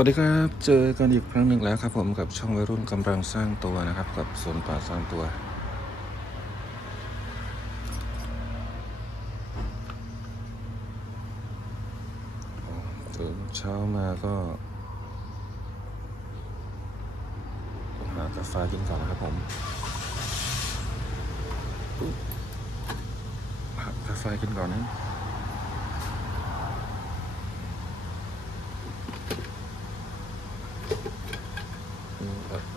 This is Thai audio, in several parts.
วัสดีครับ เจอกันอีกครั้งหนึ่งแล้วครับ ผมกับช่องวัยรุ่นกำลังสร้างตัวนะครับ กับสวนป่าสร้างตัว ตื่นเช้ามาก็ หากาแฟกินก่อนนะครับผมอุ๊ยหากาแฟกินก่อนนะ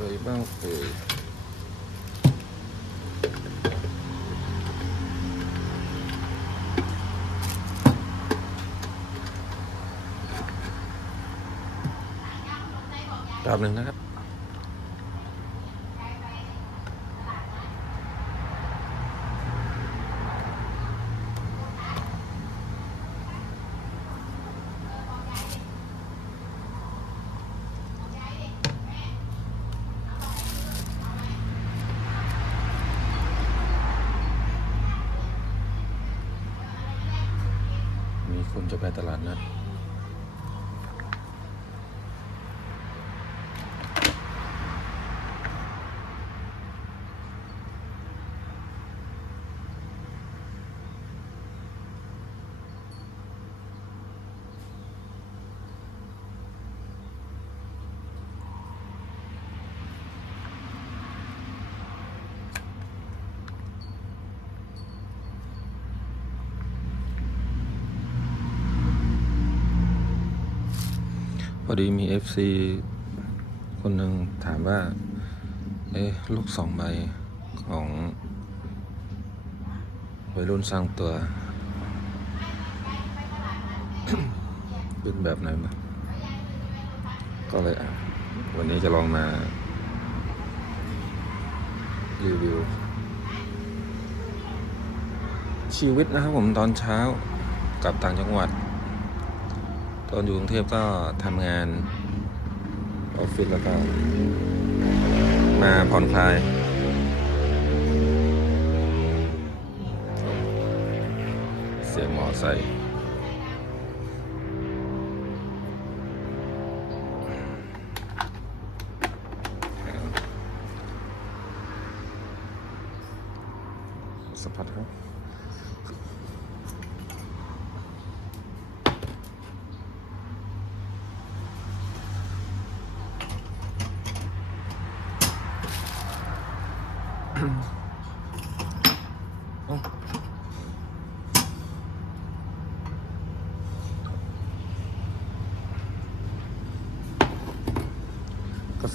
มี อะไรบ้างเอ่ยแป๊บหนึ่งนะครับ มีคนจะไปตลาดนัด อดีมี FC คนหนึ่งถามว่า เอ๊ะ ลูกสองใบของวัยรุ่นสร้างตัว เป็นแบบไหนมาก็เลยอะ วันนี้จะลองมา รีวิว ชีวิตนะครับผมตอนเช้ากลับต่างจังหวัด ตอนอยู่กรุงเทพก็ทำงานออฟฟิศแล้วก็มาผ่อนคลายเสียงมอไซค์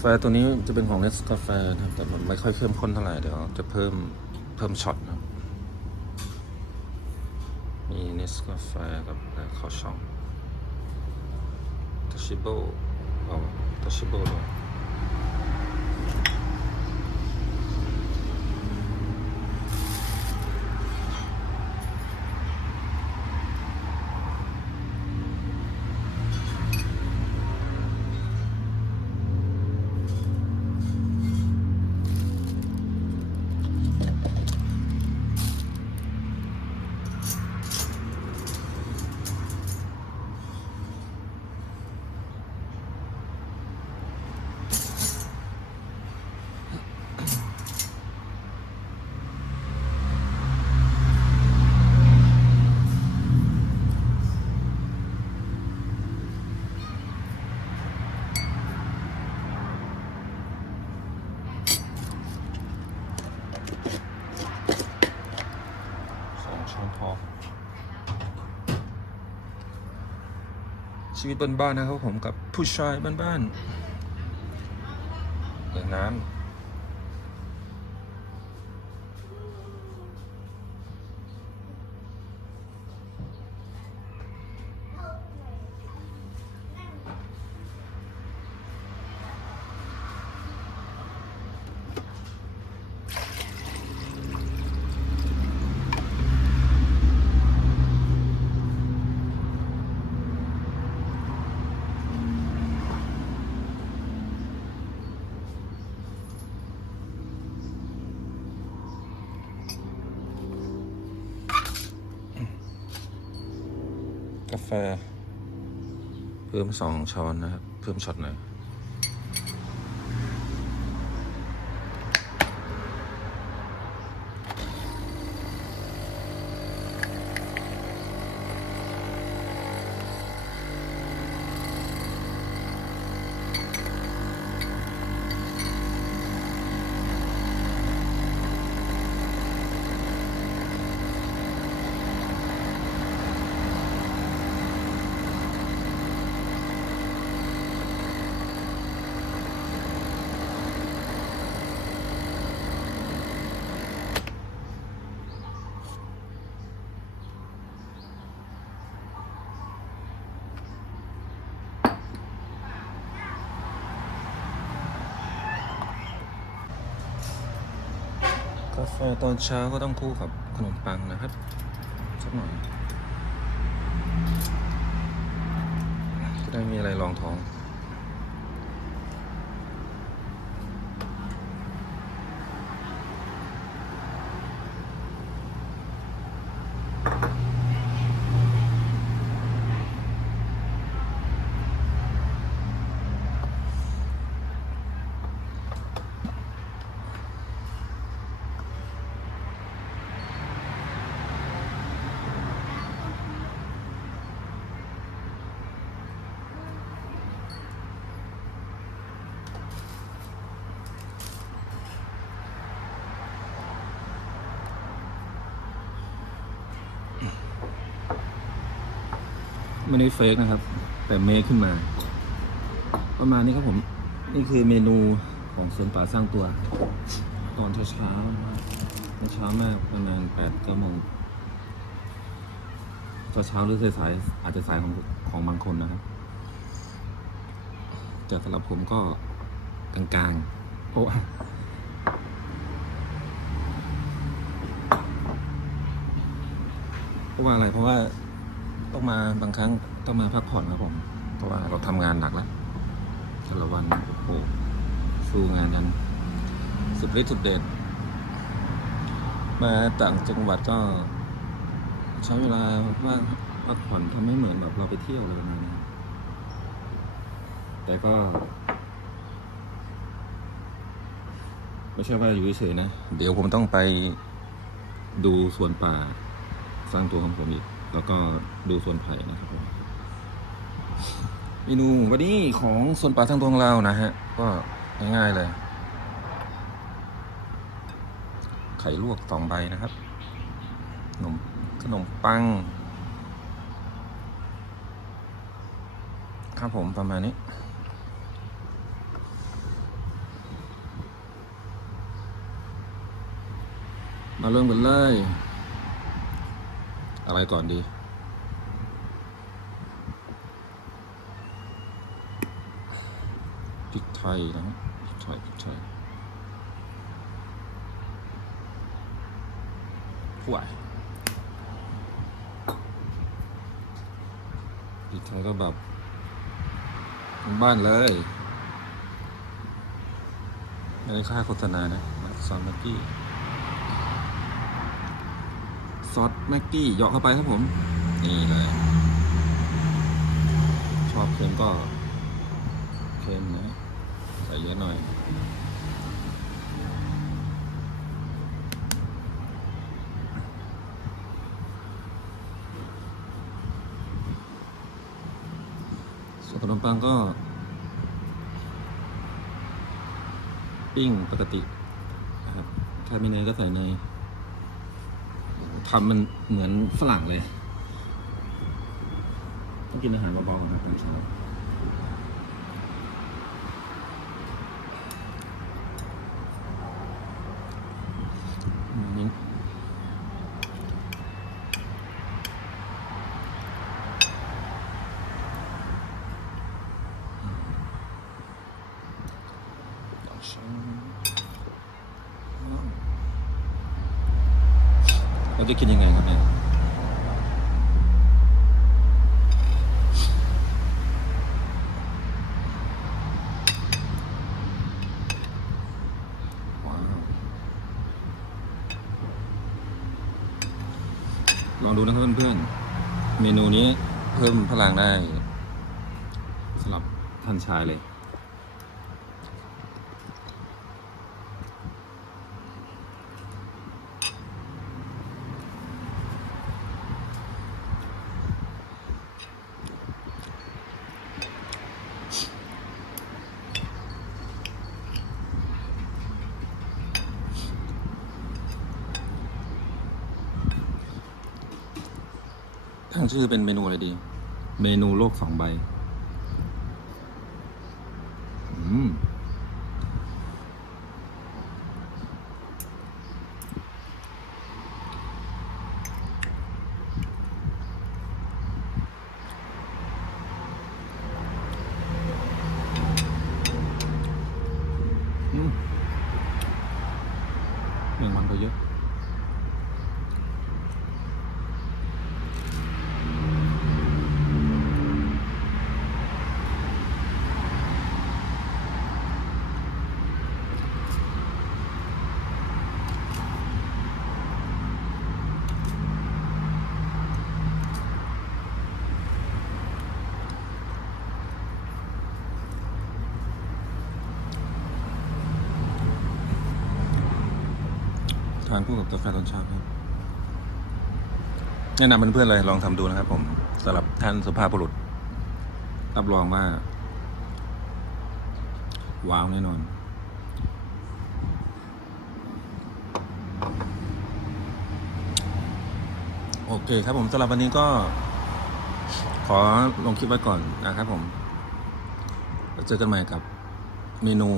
ฟตัวนี้จะเป็นของเนสกาแฟนะครับแต่มันไม่ค่อยเข้มข้นเท่าไหร่เดี๋ยวจะเพิ่มเพิ่มช็อตนะครับมีเนสกาแฟกับข้าวช่องทัชิโบเอาทัชิโบเลย ชีวิตบ้านๆนะครับผมกับผู้ชายบ้านๆเดิดน้ำ กาแฟ เพิ่มสองช้อนนะครับ เพิ่มช็อตหน่อย กาแฟตอนเช้าก็ต้องคู่กับขนมปังนะครับ สักหน่อยจะได้มีอะไรรองท้อง ไม่ได้เฟกนะครับ แต่เมคขึ้นมา ประมาณนี้ครับผม นี่คือเมนูของสวนป่าสร้างตัว ตอนเช้าๆนะครับเช้ามากประมาณแปดเก้าโมงเช้าหรือสายๆอาจจะสายของของบางคนนะครับแต่สำหรับผมก็กลางๆเพราะว่าเพราะว่าอะไรเพราะว่า ต้องมาบางครั้งต้องมาพักผ่อนครับผม เพราะว่าเราทำงานหนักแล้วแต่ละวันโอ้โหสู้งานกันสุดฤทธิ์สุดเด็ดมาต่างจังหวัดก็ใช้เวลาว่างพักผ่อนทำให้เหมือนแบบเราไปเที่ยวเลยประมาณนี้แต่ก็ ไม่ใช่ว่าอยู่เฉยๆนะ เดี๋ยวผมต้องไปดูสวนป่าสร้างตัวของผมอีก แล้วก็ดูสวนไผ่นะครับผมเมนูวันนี้ของสวนป่าสร้างตัวของเรานะฮะ ก็ง่ายๆเลย ไข่ลวกสองใบนะครับ ขนมขนมปัง ครับผมประมาณนี้มาเริ่มกันเลย อะไรก่อนดี พริกไทยนะพริกไทยพริกไทยห่วยพริกไทยก็แบบบ้านเลยไม่ได้ค่าโฆษณานะซอสแม็กกี้ ซอสแม็กกี้เหยาะเข้าไปครับผม นี่เลย ชอบเค็มก็เค็มนะใส่เยอะหน่อยส่วนขนมปังก็ ปิ้งปกตินะครับถ้าไม่เนยก็ใส่เนย ทำมันเหมือนฝรั่งเลย ต้องกินอาหารเบาๆนะครับตอนเช้าอืมนี่ลองชิมว้าว เราจะกินยังไงครับเนี่ยลองดูนะครับเพื่อนๆ เมนูนี้เพิ่มพลังได้สำหรับท่านชายเลย งชื่อเป็นเมนูอะไรดี เมนูโลกสองใบ อืม อืมเมืองมันก็เยอะ ทานคู่กับกาแฟตอนเช้าครับแนะนำเพื่อนๆเลยลองทำดูนะครับ ผมสำหรับท่านสุภาพบุรุษ รับรองว่า ว้าวแน่นอน โอเคครับผมสำหรับวันนี้ก็ ขอลงคลิปไว้ก่อนนะครับผม เจอกันใหม่กับเมนู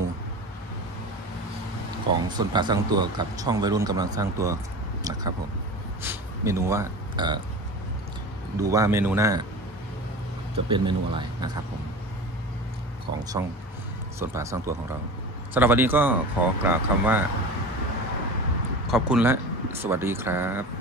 ของส่วนปลาสร้างตัวกับช่องวัยรุ่นกำลังสร้างตัวนะครับผมเมนูว่าดูว่าเมนูหน้า จะเป็นเมนูอะไรนะครับผมของช่องส่วนปลาสร้างตัวของเราสำหรับวันนี้ก็ขอกล่าวคำว่า ขอบคุณและสวัสดีครับ